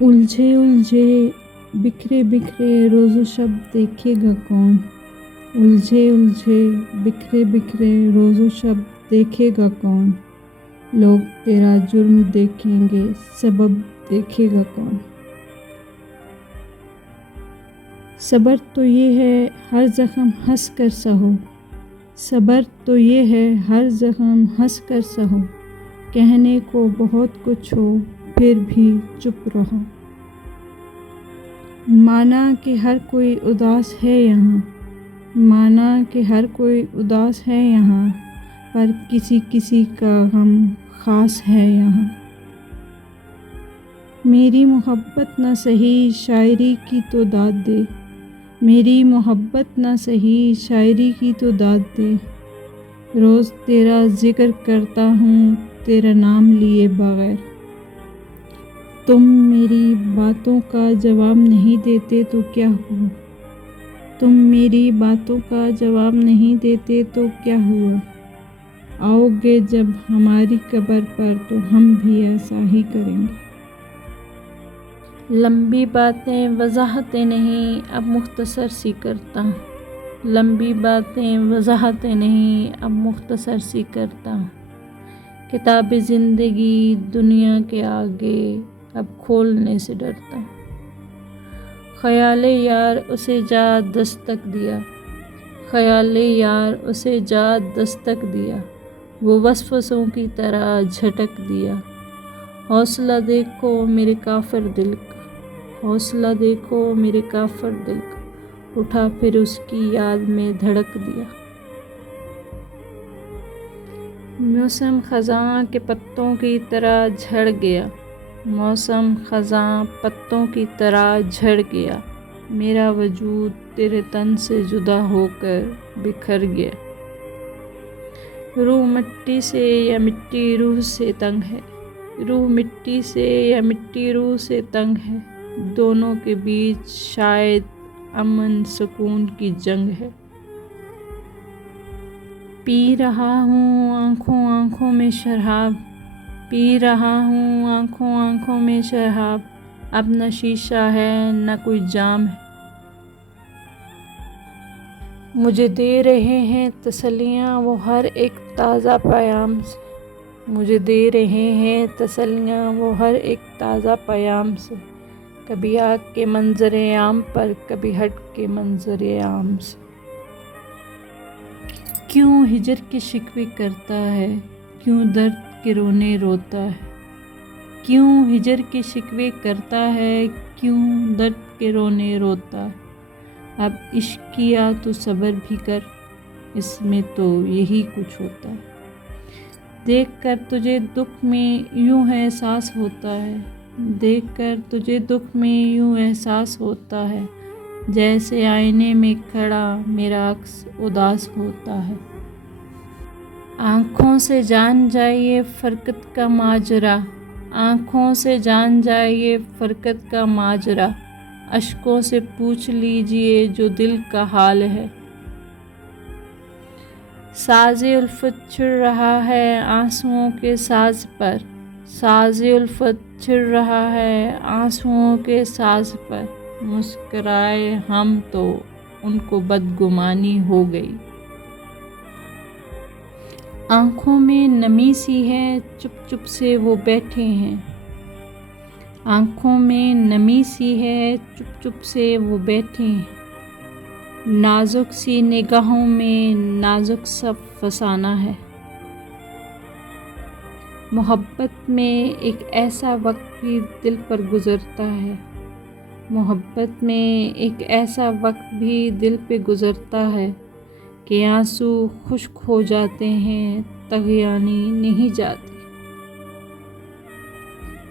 الجھے الجھے بکھرے بکھرے روز و شب دیکھے گا کون، الجھے الجھے بکھرے بکھرے روز و شب دیکھے گا کون، لوگ تیرا جرم دیکھیں گے سبب دیکھے گا کون۔ صبر تو یہ ہے ہر زخم ہنس کر سہو، صبر تو یہ ہے ہر زخم ہنس کر سہو، کہنے کو بہت کچھ ہو پھر بھی چپ رہو۔ مانا کہ ہر کوئی اداس ہے یہاں، مانا کہ ہر کوئی اداس ہے یہاں، پر کسی کسی کا غم خاص ہے یہاں۔ میری محبت نہ سہی شاعری کی تو داد دے، میری محبت نہ سہی شاعری کی تو داد دے، روز تیرا ذکر کرتا ہوں تیرا نام لیے بغیر۔ تم میری باتوں کا جواب نہیں دیتے تو کیا ہوا، تم میری باتوں کا جواب نہیں دیتے تو کیا ہوا، آؤ گے جب ہماری قبر پر تو ہم بھی ایسا ہی کریں گے۔ لمبی باتیں وضاحتیں نہیں اب مختصر سی کرتا ہوں، لمبی باتیں وضاحتیں نہیں اب مختصر سی کرتا ہوں، کتاب زندگی دنیا کے آگے اب کھولنے سے ڈرتا ہوں۔ خیال یار اسے جا دستک دیا، خیال یار اسے جا دستک دیا، وہ وسوسوں کی طرح جھٹک دیا، حوصلہ دیکھو میرے کافر دل کا، حوصلہ دیکھو میرے کافر دل کا، اٹھا پھر اس کی یاد میں دھڑک دیا۔ موسم خزاں کے پتوں کی طرح جھڑ گیا، موسم خزاں پتوں کی طرح جھڑ گیا، میرا وجود تیرے تن سے جدا ہو کر بکھر گیا۔ روح مٹی سے یا مٹی روح سے تنگ ہے، روح مٹی سے یا مٹی روح سے تنگ ہے، دونوں کے بیچ شاید امن سکون کی جنگ ہے۔ پی رہا ہوں آنکھوں آنکھوں میں شراب، پی رہا ہوں آنکھوں آنکھوں میں شراب، اب نہ شیشہ ہے نہ کوئی جام ہے۔ مجھے دے رہے ہیں تسلیاں وہ ہر ایک تازہ پیام سے، مجھے دے رہے ہیں تسلیاں وہ ہر ایک تازہ پیام سے، کبھی آ کے منظر عام پر کبھی ہٹ کے منظر عام سے۔ کیوں ہجر کے شکوے کرتا ہے، کیوں درد کے رونے روتا ہے، کیوں ہجر کے شکوے کرتا ہے، کیوں درد کے رونے روتا ہے، اب عشق کیا تو صبر بھی کر، اس میں تو یہی کچھ ہوتا ہے۔ دیکھ کر تجھے دکھ میں یوں احساس ہوتا ہے، دیکھ کر تجھے دکھ میں یوں احساس ہوتا ہے، جیسے آئینے میں کھڑا میرا عکس اداس ہوتا ہے۔ آنکھوں سے جان جائیے فرقت کا ماجرا، آنکھوں سے جان جائیے فرقت کا ماجرا، اشکوں سے پوچھ لیجئے جو دل کا حال ہے۔ ساز الفت چھڑ رہا ہے آنسوؤں کے ساز پر، ساز الفت چھڑ رہا ہے آنسوؤں کے ساز پر، مسکرائے ہم تو ان کو بدگمانی ہو گئی۔ آنکھوں میں نمی سی ہے چپ چپ سے وہ بیٹھے ہیں، آنکھوں میں نمی سی ہے چپ چپ سے وہ بیٹھے ہیں، نازک سی نگاہوں میں نازک سا فسانہ ہے۔ محبت میں ایک ایسا وقت بھی دل پر گزرتا ہے، محبت میں ایک ایسا وقت بھی دل پہ گزرتا ہے کہ آنسو خشک ہو جاتے ہیں طغیانی نہیں جاتی۔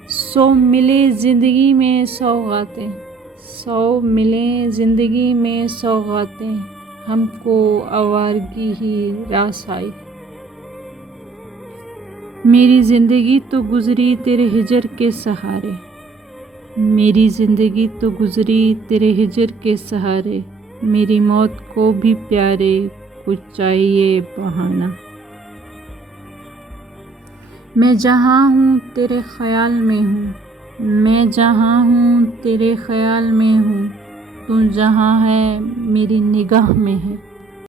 سو ملے زندگی میں سوغاتیں، سو ملیں زندگی میں سوغاتیں، ہم کو آوارگی ہی راس آئی۔ میری زندگی تو گزری تیرے ہجر کے سہارے، میری زندگی تو گزری تیرے ہجر کے سہارے، میری موت کو بھی پیارے کچھ چاہیے بہانہ۔ میں جہاں ہوں تیرے خیال میں ہوں، میں جہاں ہوں تیرے خیال میں ہوں، تو جہاں ہے میری نگاہ میں ہے۔